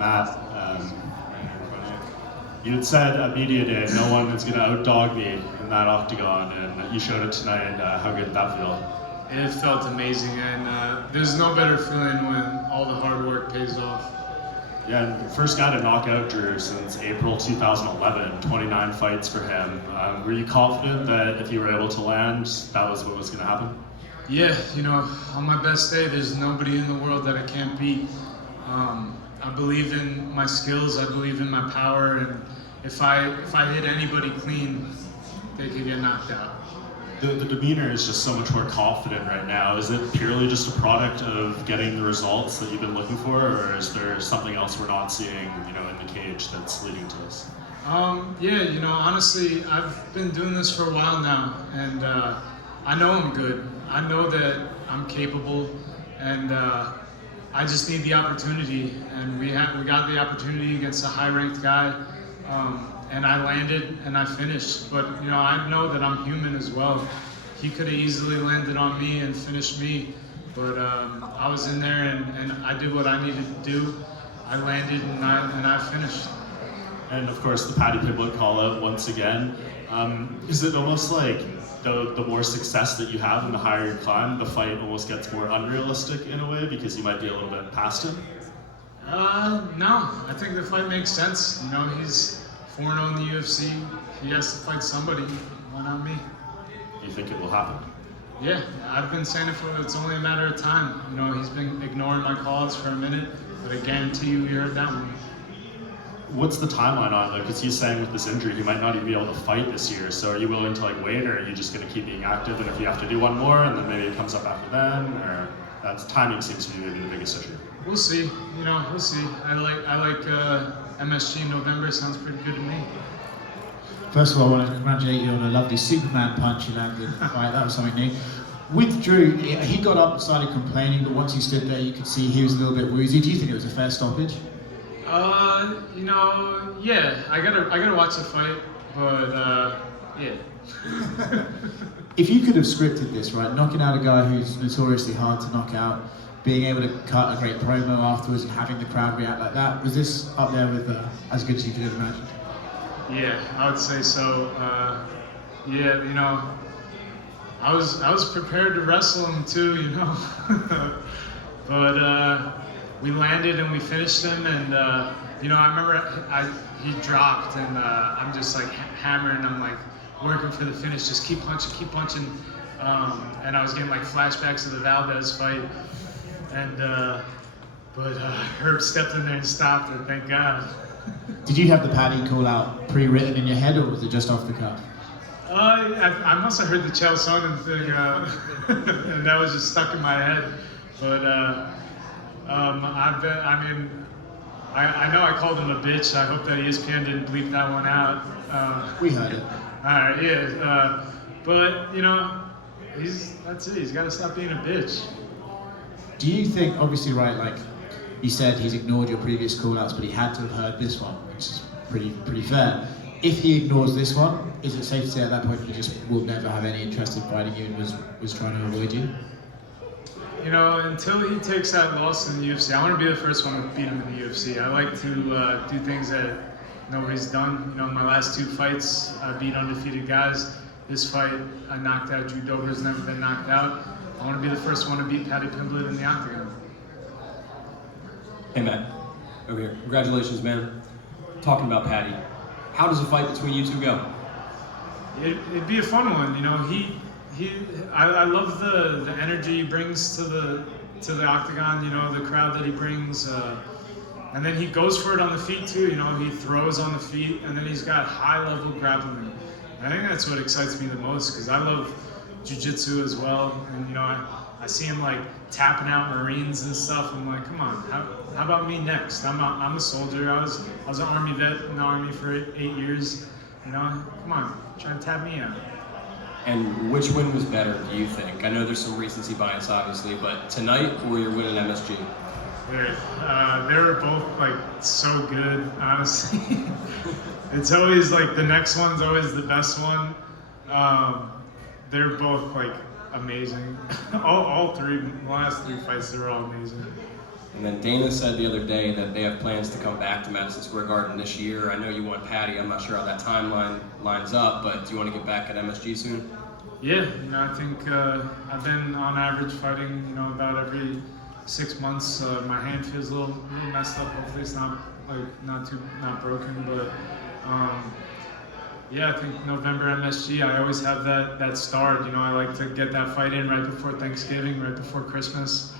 Matt, you had said at media day, no one is going to outdog me in that octagon, and you showed it tonight. How good did that feel? It felt amazing, and there's no better feeling when all the hard work pays off. Yeah, and the first guy to knock out Drew since April 2011, 29 fights for him. Were you confident that if you were able to land, that was what was going to happen? Yeah, on my best day, there's nobody in the world that I can't beat. I believe in my skills, I believe in my power, and if I hit anybody clean, they could get knocked out. The demeanor is just so much more confident right now. Is it purely just a product of getting the results that you've been looking for, or is there something else we're not seeing, in the cage that's leading to this? Yeah, honestly, I've been doing this for a while now, and I know I'm good. I know that I'm capable, and I just need the opportunity, and we got the opportunity against a high-ranked guy, and I landed and I finished. But I know that I'm human as well. He could have easily landed on me and finished me, but I was in there and I did what I needed to do. I landed and I finished. And of course, the Paddy Pimblett call out once again. Is it almost like the more success that you have and the higher you climb, the fight almost gets more unrealistic in a way because you might be a little bit past him? No, I think the fight makes sense. He's 4-0 in the UFC. He has to fight somebody. Why not me? Do you think it will happen? Yeah, I've been saying it's only a matter of time. He's been ignoring my calls for a minute, but I guarantee you he heard that one. What's the timeline on it? Because he's saying with this injury, he might not even be able to fight this year. So are you willing to wait, or are you just going to keep being active? And if you have to do one more, and then maybe it comes up after then, or that's timing seems to be maybe the biggest issue. We'll see. We'll see. I like MSG in November. Sounds pretty good to me. First of all, I want to congratulate you on a lovely Superman punch you landed. Right, that was something new. With Drew, he got up and started complaining, but once he stood there, you could see he was a little bit woozy. Do you think it was a fair stoppage? Yeah, I gotta watch the fight, but yeah. If you could have scripted this, right, knocking out a guy who's notoriously hard to knock out, being able to cut a great promo afterwards and having the crowd react like that, was this up there with as good as you could have imagined? Yeah, I would say so. Yeah, I was prepared to wrestle him too, but we landed and we finished him, and I remember he dropped, and I'm just hammering. I'm working for the finish, just keep punching, and I was getting flashbacks of the Valdez fight, and but Herb stepped in there and stopped it. Thank God. Did you have the Paddy call out pre-written in your head, or was it just off the cuff? I must have heard the Chael Sonnen thing, and that was just stuck in my head. But I know I called him a bitch. I hope that ESPN didn't bleep that one out. We heard it. All right, yeah. But that's it. He's got to stop being a bitch. Do you think, obviously, right, you said he's ignored your previous call-outs, but he had to have heard this one, which is pretty fair. If he ignores this one, is it safe to say at that point he just will never have any interest in fighting you and was trying to avoid you? Until he takes that loss in the UFC, I want to be the first one to beat him in the UFC. I like to do things that nobody's done. In my last 2 fights, I beat undefeated guys. This fight, I knocked out Drew Dober, has never been knocked out. I want to be the first one to beat Paddy Pimblett in the octagon. Hey Matt, over here. Congratulations, man. Talking about Paddy, how does a fight between you two go? It'd be a fun one. I love the energy he brings to the octagon. The crowd that he brings, and then he goes for it on the feet too. He throws on the feet, and then he's got high-level grappling. I think that's what excites me the most, because I love jiu-jitsu as well, and I see him tapping out Marines and stuff. I'm like, come on, how about me next? I'm a soldier. I was an Army vet in the Army for 8 years. Come on, try and tap me out. And which win was better, do you think? I know there's some recency bias, obviously, but tonight or your win in MSG? They were both so good, honestly. It's always the next one's always the best one. They're both amazing. all 3, the last 3 fights, they were all amazing. And then Dana said the other day that they have plans to come back to Madison Square Garden this year. I know you want Paddy. I'm not sure how that timeline lines up, but do you want to get back at MSG soon? Yeah, I think I've been on average fighting, about every 6 months. My hand feels a little messed up. Hopefully it's not not broken, but yeah, I think November MSG. I always have that start. I like to get that fight in right before Thanksgiving, right before Christmas.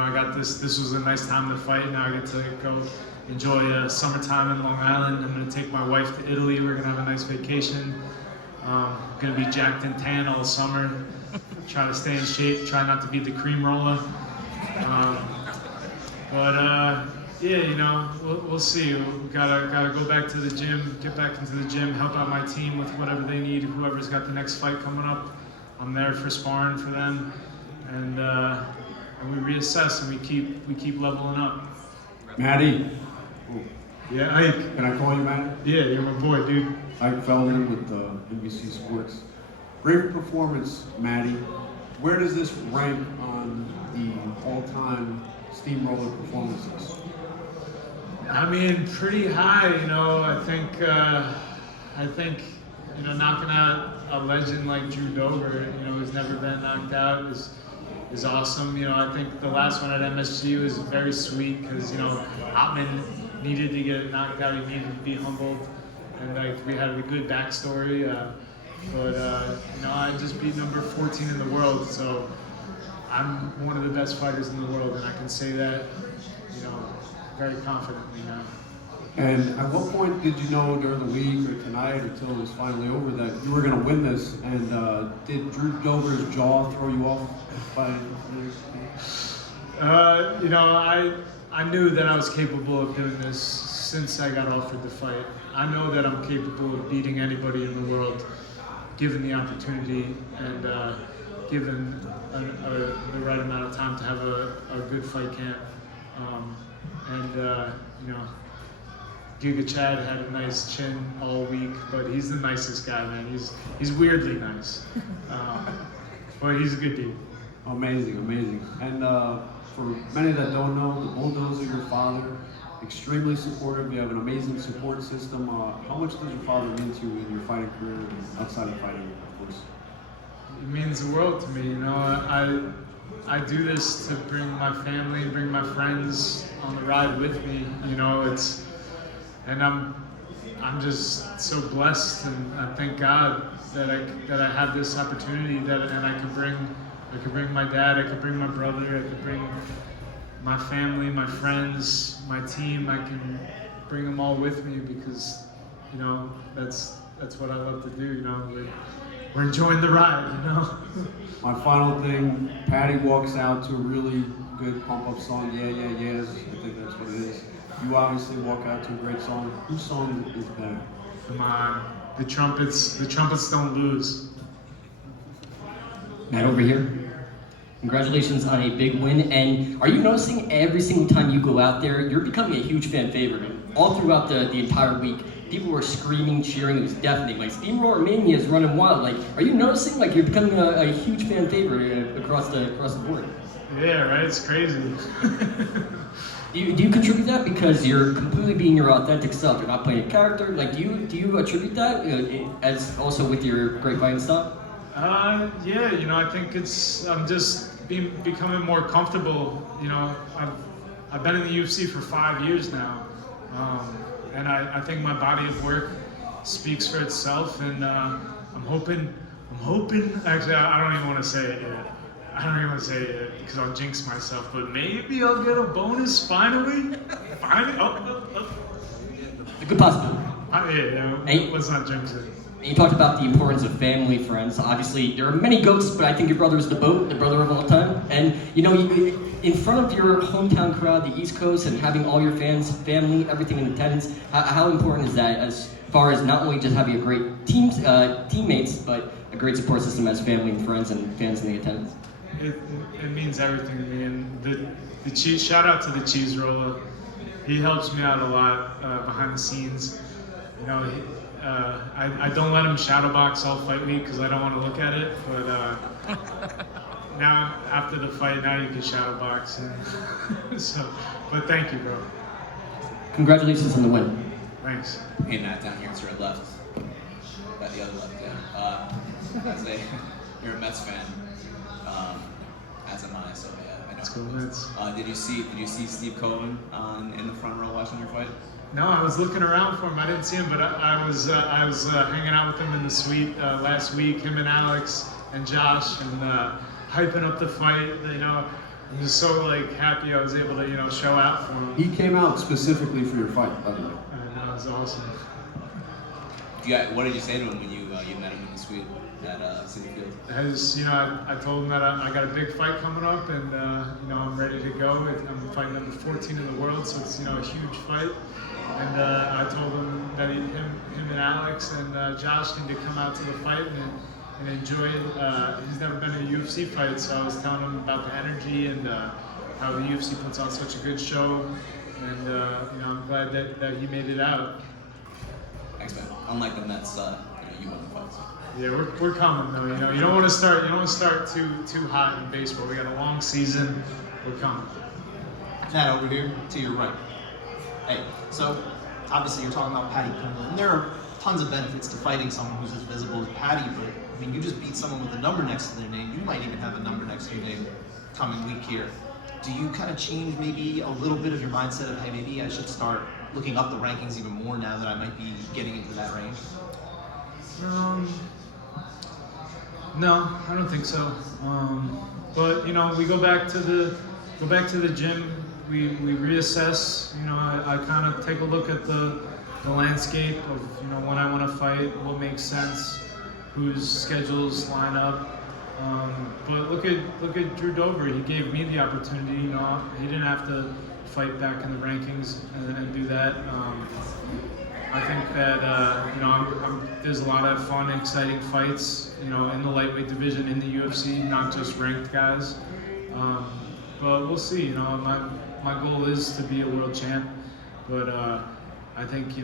I got this. This was a nice time to fight. Now I get to go enjoy summertime in Long Island. I'm gonna take my wife to Italy. We're gonna have a nice vacation. Gonna be jacked and tan all summer. Try to stay in shape. Try not to be the cream roller. Yeah, we'll see. We gotta go back to the gym, get back into the gym, help out my team with whatever they need. Whoever's got the next fight coming up, I'm there for sparring for them, and we reassess and we keep leveling up. Matty. Yeah, Ike. Can I call you Matty? Yeah, you're my boy, dude. Ike Feldman with NBC Sports. Great performance, Matty. Where does this rank on the all-time steamroller performances? I mean, pretty high. I think knocking out a legend like Drew Dober, who's never been knocked out, is awesome. I think the last one at MSG was very sweet because Ottman needed to get knocked out. He needed to be humbled, and we had a good backstory. But I just beat number 14 in the world, so I'm one of the best fighters in the world, and I can say that, very confidently now. And at what point did you know during the week or tonight until it was finally over that you were going to win this? And did Drew Dober's jaw throw you off by I knew that I was capable of doing this since I got offered the fight. I know that I'm capable of beating anybody in the world, given the opportunity and given the right amount of time to have a good fight camp. Giga Chad had a nice chin all week, but he's the nicest guy, man. He's weirdly nice, but he's a good dude. Amazing, amazing. And for many that don't know, the Bulldozer, your father, extremely supportive. You have an amazing support system. How much does your father mean to you in your fighting career and outside of fighting, of course? It means the world to me. I do this to bring my family, bring my friends on the ride with me. And I'm just so blessed, and I thank God that I have this opportunity and I could bring my dad, I could bring my brother, I could bring my family, my friends, my team. I can bring them all with me because that's what I love to do. We're enjoying the ride. My final thing, Paddy walks out to a really good pump-up song, Yeah, Yeah, Yes. I think that's what it is. You obviously walk out to a great song. Whose song is better? Come on, the trumpets don't lose. Matt over here. Congratulations on a big win. And are you noticing every single time you go out there, you're becoming a huge fan favorite? And all throughout the entire week, people were screaming, cheering. It was deafening. Like Steamroller Mania is running wild. Like, are you noticing like you're becoming a huge fan favorite across the board? Yeah, right. It's crazy. Do you contribute that because you're completely being your authentic self? You're not playing a character. Like, do you attribute that as also with your great fighting style? Yeah. I think I'm just becoming more comfortable. I've been in the UFC for 5 years now, and I think my body of work speaks for itself. And I'm hoping. Actually, I don't even want to say it yet. I don't even want to say it because I'll jinx myself, but maybe I'll get a bonus finally. A good possibility. Yeah, let's not jinx it. You talked about the importance of family, friends. Obviously, there are many GOATs, but I think your brother is the GOAT, the brother of all time. And in front of your hometown crowd, the East Coast, and having all your fans, family, everything in attendance, how important is that as far as not only just having a great teammates, but a great support system as family and friends and fans in the attendance? It means everything to me, and the cheese. Shout out to the cheese roller. He helps me out a lot behind the scenes. I don't let him shadow box all fight week because I don't want to look at it. But now after the fight, now you can shadow box. And so, but thank you, bro. Congratulations on the win. Thanks. Hey Matt, down here to your left. The other left, yeah. As a, you're a Mets fan, as am I, so yeah, I know. Let's go Mets. Did you see Steve Cohen in the front row watching your fight? No, I was looking around for him. I didn't see him, but I was hanging out with him in the suite last week. Him and Alex and Josh, and hyping up the fight. You know, I'm just so like happy I was able to show out for him. He came out specifically for your fight, by the way. And that was awesome. What did you say to him when you met him in the suite at Citi Field? I told him that I got a big fight coming up, and I'm ready to go. I'm fighting number 14 in the world, so it's a huge fight. And I told him that him and Alex and Josh need to come out to the fight and enjoy it. He's never been in a UFC fight, so I was telling him about the energy and how the UFC puts on such a good show. And I'm glad that he made it out. Thanks, man. Unlike the Mets, you won the fight. So. Yeah, we're coming though. You don't want to start too hot in baseball. We got a long season. We're coming. Matt, over here to your right. Hey, so obviously you're talking about Paddy Pimblett, and there are tons of benefits to fighting someone who's as visible as Paddy, but I mean, you just beat someone with a number next to their name. You might even have a number next to your name coming week here. Do you kind of change maybe a little bit of your mindset of, hey, maybe I should start looking up the rankings even more now that I might be getting into that range? No, I don't think so. But we go back to the gym. We reassess. I kind of take a look at the landscape of when I want to fight, what makes sense, whose schedules line up. But look at Drew Dober. He gave me the opportunity. He didn't have to fight back in the rankings and do that. I think that there's a lot of fun, exciting fights, in the lightweight division in the UFC, not just ranked guys. But we'll see. My goal is to be a world champ, but I think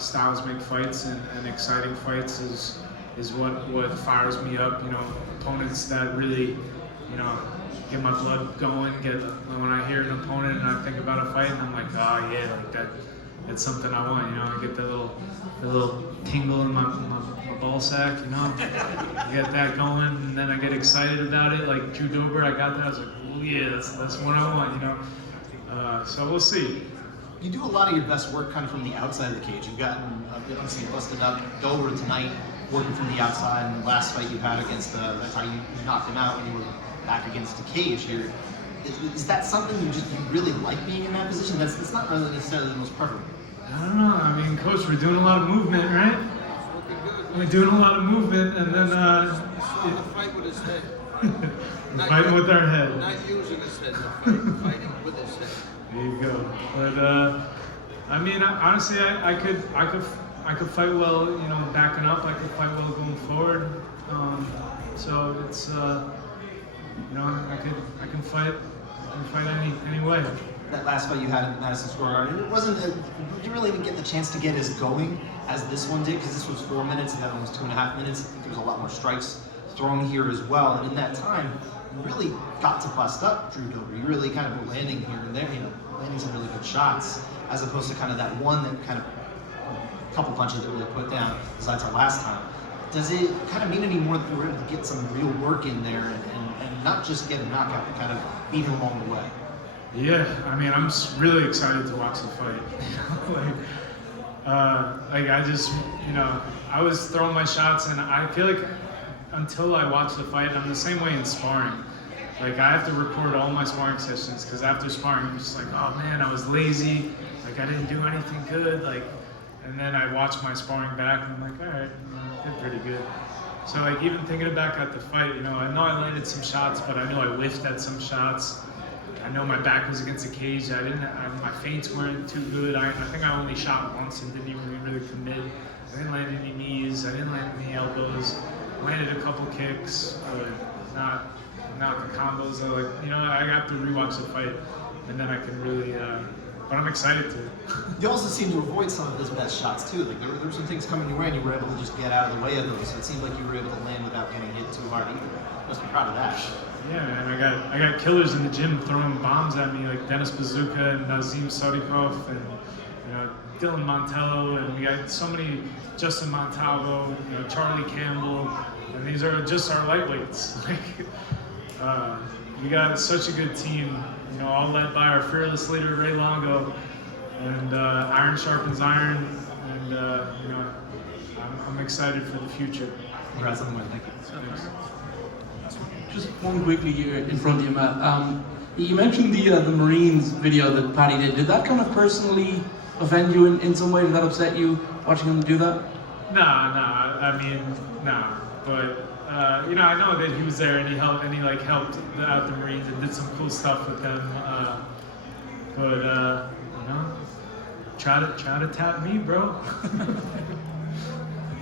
styles make fights, and exciting fights is what fires me up. Opponents that really get my blood going. When I hear an opponent and I think about a fight, and I'm like, oh yeah, like that. That's something I want, I get that little tingle in my ball sack, I get that going, and then I get excited about it. Like Drew Dober, I got that. I was like, oh yeah, that's what I want, So we'll see. You do a lot of your best work kind of from the outside of the cage. You've gotten obviously busted up Dober tonight, working from the outside, and the last fight you had against, that's how you knocked him out when you were back against the cage here. Is that something you really like being in that position? It's not really necessarily the most perfect. I don't know. I mean, Coach, we're doing a lot of movement, right? We're doing a lot of movement, and then fight with his head. fighting with our head. Not using his head, fighting with his head. There you go. But I mean, honestly, I could fight well, backing up. I could fight well going forward. So it's I can fight any way. That last fight you had in Madison Square Garden, you really didn't get the chance to get as going as this one did, because this was 4 minutes and that one was 2.5 minutes. I think there was a lot more strikes thrown here as well, and in that time, you really got to bust up Drew Dober. You really kind of were landing here and there, landing some really good shots, as opposed to kind of that one that kind of, a couple punches that really put down, besides our last time. Does it kind of mean any more that we were able to get some real work in there and not just get a knockout, but kind of beat him along the way? Yeah, I mean, I'm really excited to watch the fight. I just, I was throwing my shots, and I feel like until I watch the fight, I'm the same way in sparring. Like, I have to record all my sparring sessions, because after sparring, I'm just like, oh man, I was lazy, like I didn't do anything good, and then I watch my sparring back, and I'm like, all right, I did pretty good. So even thinking back at the fight, I know I landed some shots, but I know I whiffed at some shots. I know my back was against the cage. My feints weren't too good. I think I only shot once and didn't even really commit. I didn't land any knees. I didn't land any elbows. I landed a couple kicks, but not the combos. I have to rewatch the fight, and then I can really. But I'm excited to. You also seem to avoid some of his best shots too. Like there were some things coming your way, and you were able to just get out of the way of those. So it seemed like you were able to land without getting hit too hard either. Must be proud of that. Yeah, man, I got killers in the gym throwing bombs at me, like Dennis Bazooka and Nazim Sodikov and Dylan Montello, and we got so many, Justin Montalvo, Charlie Campbell, and these are just our lightweights. We got such a good team, all led by our fearless leader Ray Longo, and iron sharpens iron, and I'm excited for the future. Congrats on the win. Thank you. Just one quickly here in front of you, Matt. You mentioned the Marines video that Paddy did. Did that kind of personally offend you in some way? Did that upset you watching him do that? Nah. But I know that he was there and he helped out the Marines and did some cool stuff with them. Try to tap me, bro.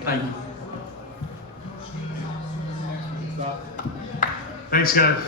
Thank you. Thanks, guys.